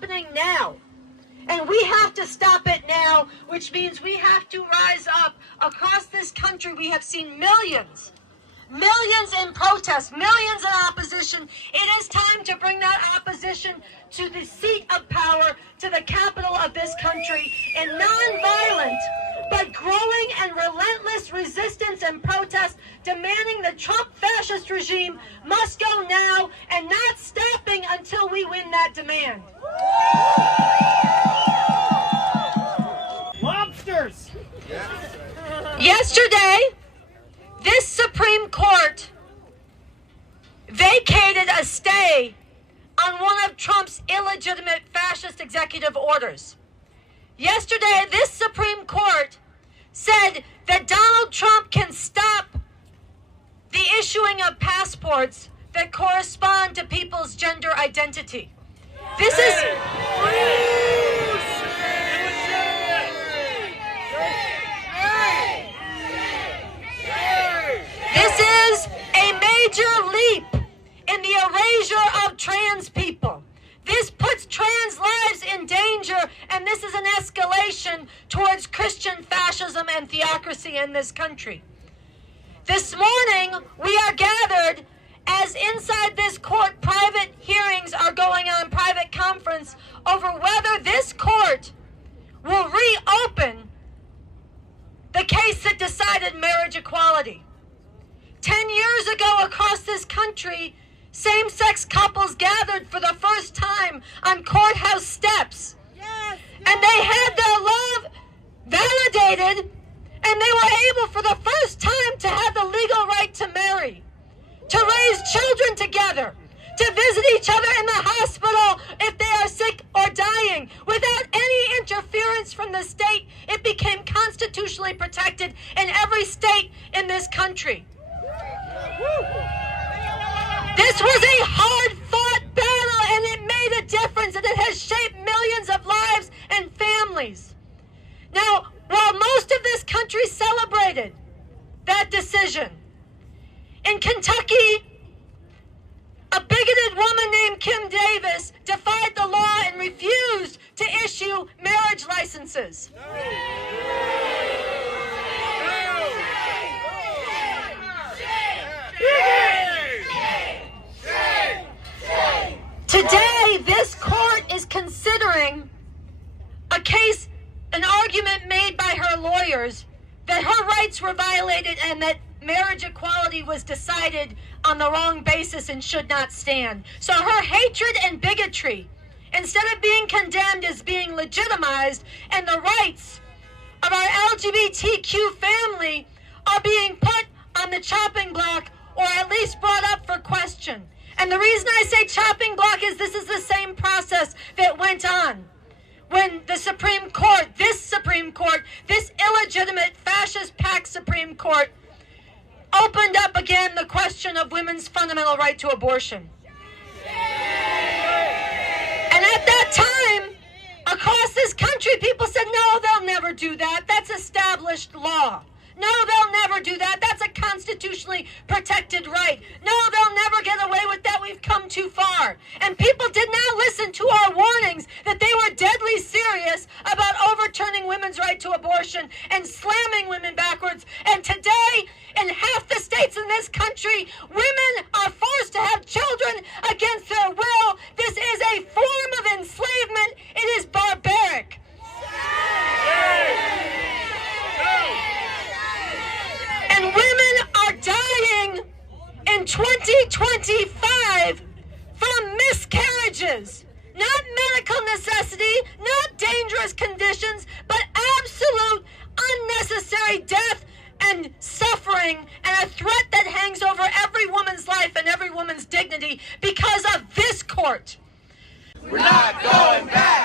happening now. And we have to stop it now, which means we have to rise up. Across this country, we have seen millions in protest, millions in opposition. It is time to bring that opposition to the seat of power, to the capital of this country, in nonviolent but growing and relentless resistance and protest, demanding the Trump fascist regime must go now and not stopping until we win that demand. Lobsters! Yesterday, this Supreme Court vacated a stay on one of Trump's illegitimate fascist executive orders. Yesterday, this Supreme Court said that Donald Trump can stop the issuing of passports that correspond to people's gender identity. This is a major leap in the erasure of trans people. This puts trans lives in danger, and this is an escalation towards Christian fascism and theocracy in this country. This morning, we are gathered as inside this court private hearings are going on, private conference, over whether this court will reopen the case that decided marriage equality. 10 years ago, across this country, same-sex couples gathered for the first time on courthouse steps. Yes. And they had their love validated, and they were able for the first time to have the legal right to marry, to raise children together, to visit each other in the hospital if they are sick or dying. Without any interference from the state, it became constitutionally protected in every state in this country. This was a hard-fought battle, and it made a difference, and it has shaped millions of lives and families. Now, while most of this country celebrated that decision, in Kentucky, a bigoted woman named Kim Davis defied the law and refused to issue marriage licenses. Today, this court is considering a case, an argument made by her lawyers that her rights were violated and that marriage equality was decided on the wrong basis and should not stand. So her hatred and bigotry, instead of being condemned, is being legitimized, and the rights of our LGBTQ family are being put on the chopping block, or at least brought up for question. And the reason I say chopping block is this is the same process that went on when the Supreme Court, this illegitimate fascist-packed Supreme Court, opened up again the question of women's fundamental right to abortion. And at that time, across this country, people said, no, they'll never do that. That's established law. No, they'll never do that. That's a constitutionally protected right. No, they'll never get away with that. We've come too far. And people did not listen to our warnings that they were deadly serious about overturning women's right to abortion and slamming women backwards. And today, in half the states in this country, women are forced to have children against their will. This is a form of enslavement. It is barbaric. And women are dying in 2025 from miscarriages. Not medical necessity, not dangerous conditions, but absolute unnecessary death and suffering, and a threat that hangs over every woman's life and every woman's dignity because of this court. We're not going back.